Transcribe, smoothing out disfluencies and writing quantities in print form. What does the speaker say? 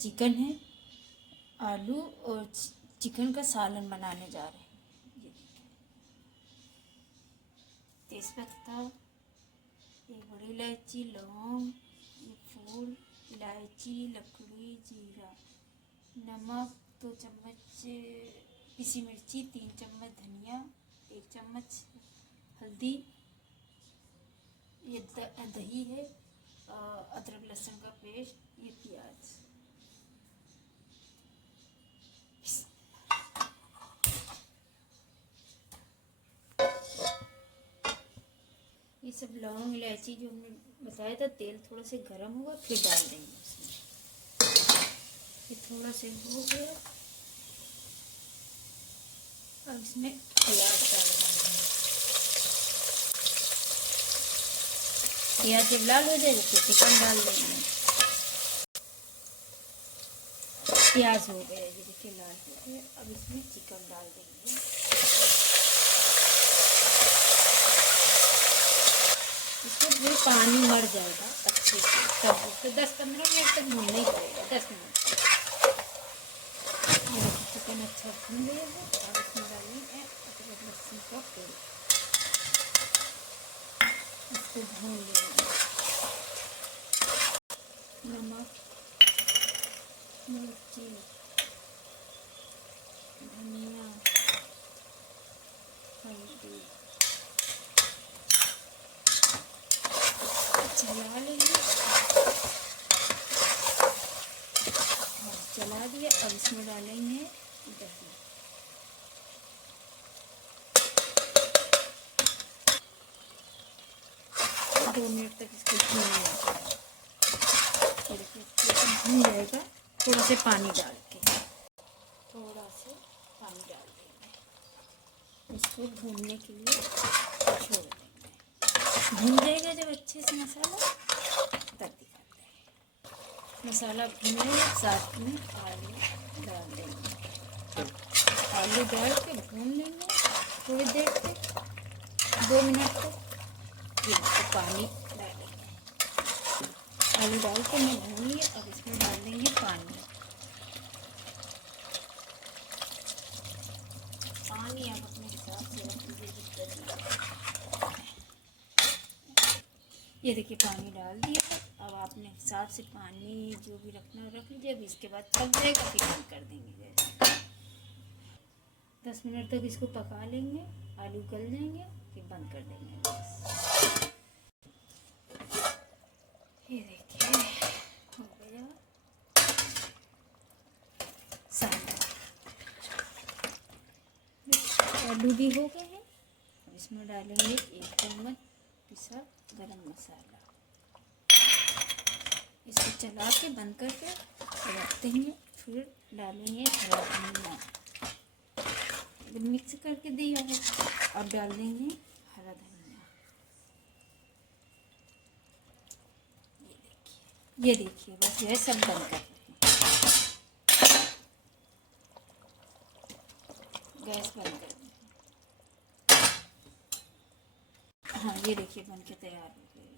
Chicken है, आलू और चिकन का सालन बनाने जा रहे हैं। ये तेज़पत्ता, ये बड़ी इलायची, लौंग, ये फूल, इलायची, लकड़ी, जीरा, नमक 2 चम्मच, पिसी मिर्ची 3 चम्मच, धनिया 1 चम्मच, हल्दी, ये दही है, अदरक लहसुन का पेस्ट, ये प्याज। ये सब लौंग इलायची जो हमने बताया था, तेल थोड़ा से गर्म हुआ फिर डाल देंगे उसमें। ये थोड़ा से हो गया, अब इसमें प्याज डाल देंगे। प्याज जब लाल हो जाएगा फिर चिकन डाल देंगे। प्याज हो गया, ये देखिए लाल हो गया, अब इसमें चिकन डाल देंगे। इसको फिर पानी मर जाएगा अच्छे से, तब उसको 10-15 मिनट तक भूनना ही पड़ेगा। 10 मिनट चिकन अच्छा भून गया है। और इसमें डालेंगे अदरक लहसुन का पेस्ट, इसको भून लेंगे। नमक, मिर्ची, धनिया, हल्दी, चला लेंगे। चला दिया, अब इसमें डालेंगे दही। दो मिनट तक इसको भूनना है। भून जाएगा, थोड़ा से पानी डाल के, थोड़ा से पानी डाल देंगे। इसको भूनने के लिए छोड़ देंगे। भून जाएगा जब अच्छे से मसाला, तब दिखाते हैं। मसाला भूनने साथ में आलू डाल देंगे। आलू डाल के भून लेंगे थोड़ी देर तक, 2 मिनट तक। फिर इसको पानी डालेंगे। आलू डाल के मैं भून लिया, अब इसमें डाल देंगे पानी। पानी आप अपने हिसाब से रख लीजिए जितना। ये देखिए पानी डाल दिया, अब आपने हिसाब से पानी जो भी रखना है रख लीजिए। अब इसके बाद पक जाएगा फिर बंद कर देंगे गैस। 10 मिनट तक इसको पका लेंगे, आलू गल जाएंगे, फिर बंद कर देंगे गैस। ये देखिए हो गया सालन। आलू भी हो गए हैं, अब इसमें डालेंगे 1 चम्मच पिसा गरम मसाला। इसको चला के बंद करके रख देंगे। फिर डालेंगे हरा धनिया, मिक्स करके दिया है, अब डाल देंगे हरा धनिया। ये देखिए बस यह सब बंद कर देंगे, गैस बंद कर देंगे। हाँ ये देखिए बन के तैयार हो गया।